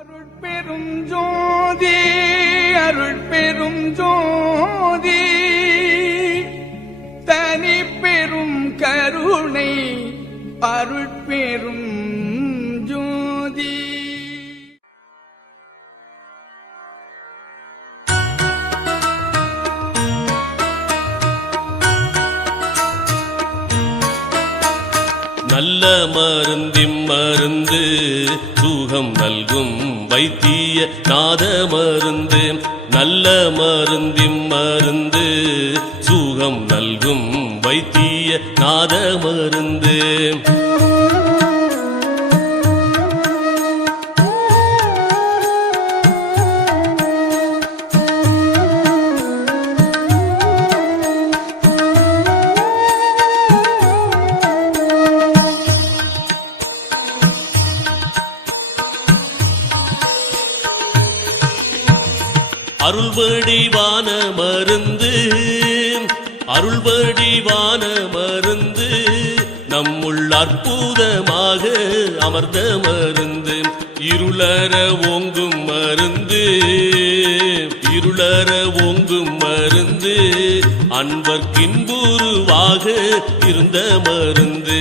அருட்பெரும் ஜோதி அருட்பெரும் ஜோதி தனி பெரும் கருணை அருட்பெரும் ஜோதி. நல்ல மருந்திம் மருந்து சுகம் நல்கும் வைத்திய நாத மருந்து. நல்ல மருந்திம் மருந்து சுகம் நல்கும் வைத்திய நாத மருந்து. அருள்வடிவான மருந்து அருள்வடிவான மருந்து நம்முள் அற்புதமாக அமர்ந்த மருந்து. இருளற ஓங்கும் மருந்து இருளற ஓங்கும் மருந்து அன்பர்க்கின்புருவாக இருந்த மருந்து.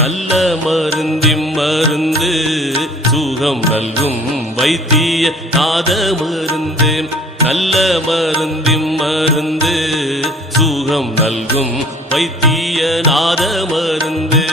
நல்ல மருந்திம் மருந்து சுகம் நல்கும் வைத்திய நாத மருந்து. நல்ல மருந்திம் மருந்து சுகம் நல்கும் வைத்திய நாத மருந்து.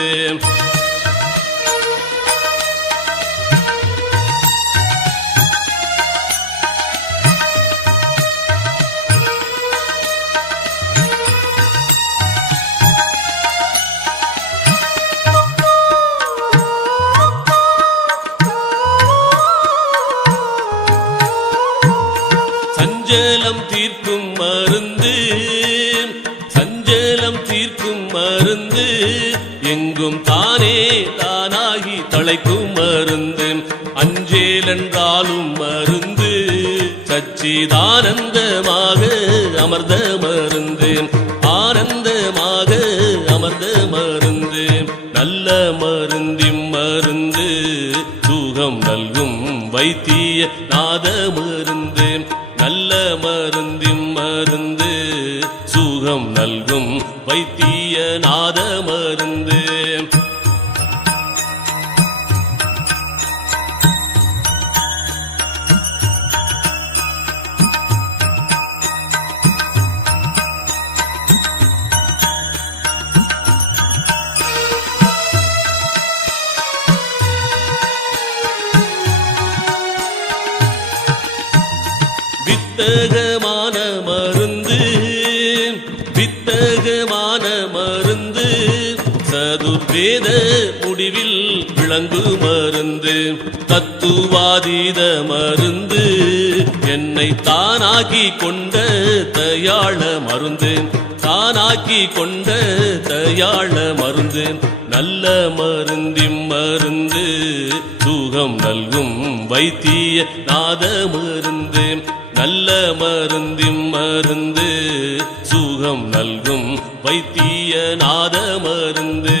சஞ்சலம் தீர்க்கும் மருந்து சஞ்சலம் தீர்க்கும் மருந்து எங்கும் தானே தானாகி தழைக்கும் மருந்து. அஞ்சேல் என்றாலும் மருந்து சச்சிதானந்தமாக அமர்ந்த மருந்து. ஆனந்தமாக அமர்ந்த மருந்து. நல்ல மருந்திம் மருந்து சுகம் நல்கும் வைத்திய நாத மருந்து. நல்ல மருந்திம் மருந்து சுகம் நல்கும் வைத்திய நாத மருந்து. வித்தகமான மருந்து வித்தகமான மருந்து சதுர்வேத முடிவில் விளங்கு மருந்து. தத்துவாதீத மருந்து என்னை தானாக்கி கொண்ட தயாள மருந்து. தானாக்கி கொண்ட தயாள மருந்து. நல்ல மருந்திம் மருந்து சுகம் நல்கும் வைத்திய நாத மருந்து. நல்ல மருந்திம் மருந்து சுகம் நல்கும் வைத்திய நாத மருந்து.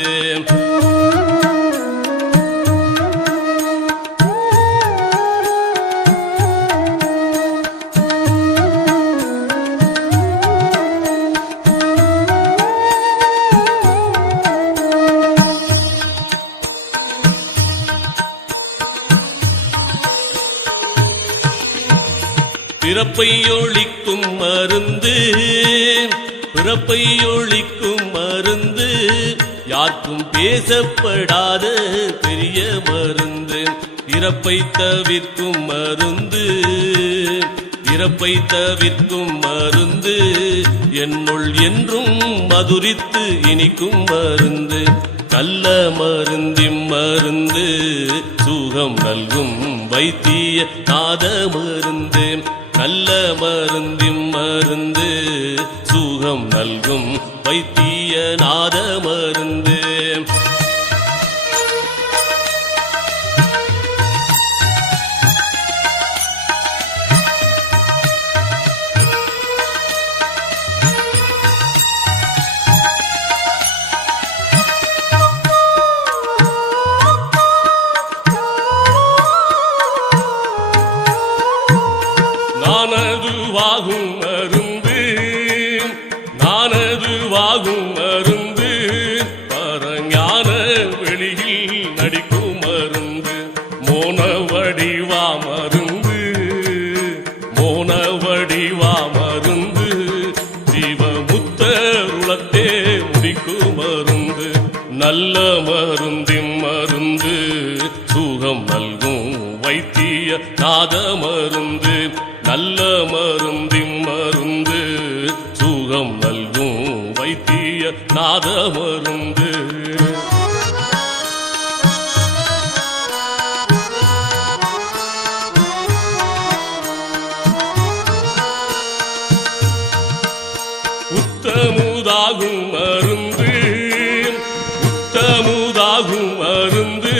பிறப்பை ஒழிக்கும் மருந்து பிறப்பை ஒழிக்கும் மருந்து யாருக்கும் பேசப்படாத பெரிய மருந்து. இறப்பை தவிர்க்கும் மருந்து இறப்பை தவிர்க்கும் மருந்து என்னுள் என்றும் மதுரித்து இனிக்கும் மருந்து. நல்ல மருந்திம் மருந்து சுகம் நல்கும் வைத்திய நாத மருந்து. நல்ல மருந்திம் மருந்து சுகம் நல்கும் வைத்திய நாத மருந்து. வாகும் மருந்து நானது வாகும் மருந்து பரஞான வெளியில் நடிக்கும் மருந்து மோன வடிவா மருந்து மோன வடிவா மருந்து ஜீவமுத்தருளத்தே முடிக்கும் மருந்து நல்ல மருந்தின் மருந்து சுகம் நல்கும் வைத்திய நாத மருந்து நல்ல மருந்தின் மருந்து சுகம் நல்கும் வைத்திய நாத மருந்து உத்தமுதாகும் மருந்து உத்தமுதாகும் மருந்து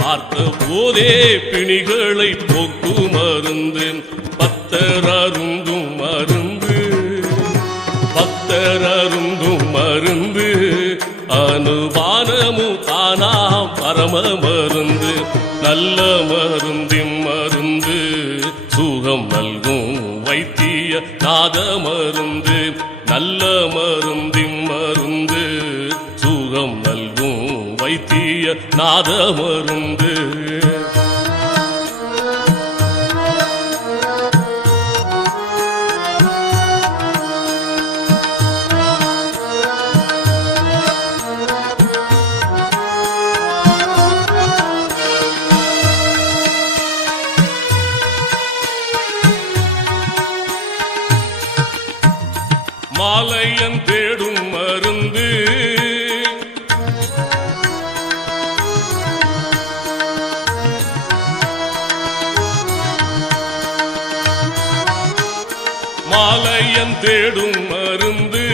பார்த்த போதே பிணிகளை போக்கும் மருந்து பத்தர் அருந்தும் மருந்து பக்தர் அருந்தும் மருந்து அனுபானமு தானாம் பரம மருந்து நல்ல மருந்தின் மருந்து சுகம் நல்கும் வைத்திய நாத மருந்து நல்ல மருந்தின் மருந்து சுகம் நல்கும் வைத்திய நாத மருந்து மாலையன் தேடும் மருந்து மாலையன் தேடும் மருந்து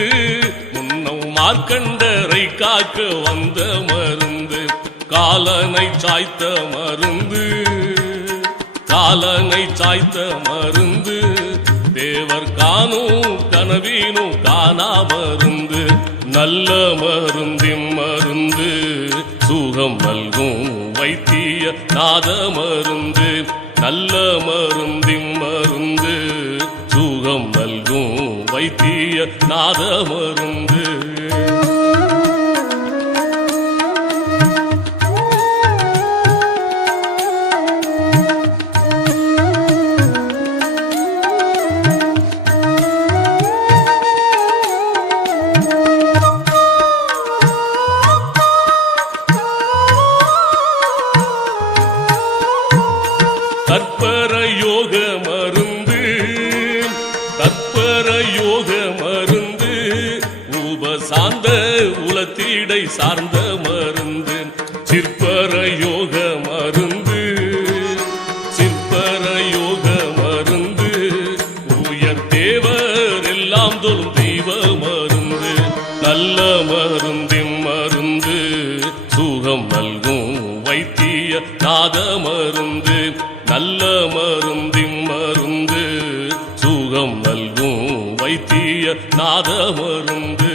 முன்னம் மார்க்கண்டரை காக்க வந்த மருந்து காலனை சாய்த்த மருந்து காலனை சாய்த்த மருந்து தேவர் காணும் கனவீனும் காணா மருந்து நல்ல மருந்தின் மருந்து சுகம் நல்கும் வைத்திய நாத மருந்து நல்ல மருந்தின் மருந்து சுகம் நல்கும் வைத்திய நாத மருந்து தற்பர யோக மருந்து தற்பர யோக மருந்து உபசாந்த உலத்தீடை சார்ந்த மருந்து சிற்பர யோக மருந்து சிற்பர யோக மருந்து உயர் தேவர் எல்லாம் தொழும் தெய்வ மருந்து நல்ல மருந்தின் மருந்து சுகம் நல்கும் வைத்திய நாத மருந்து நல்ல மருந்தின் மருந்து சுகம் நல்கும் வைத்திய நாத மருந்து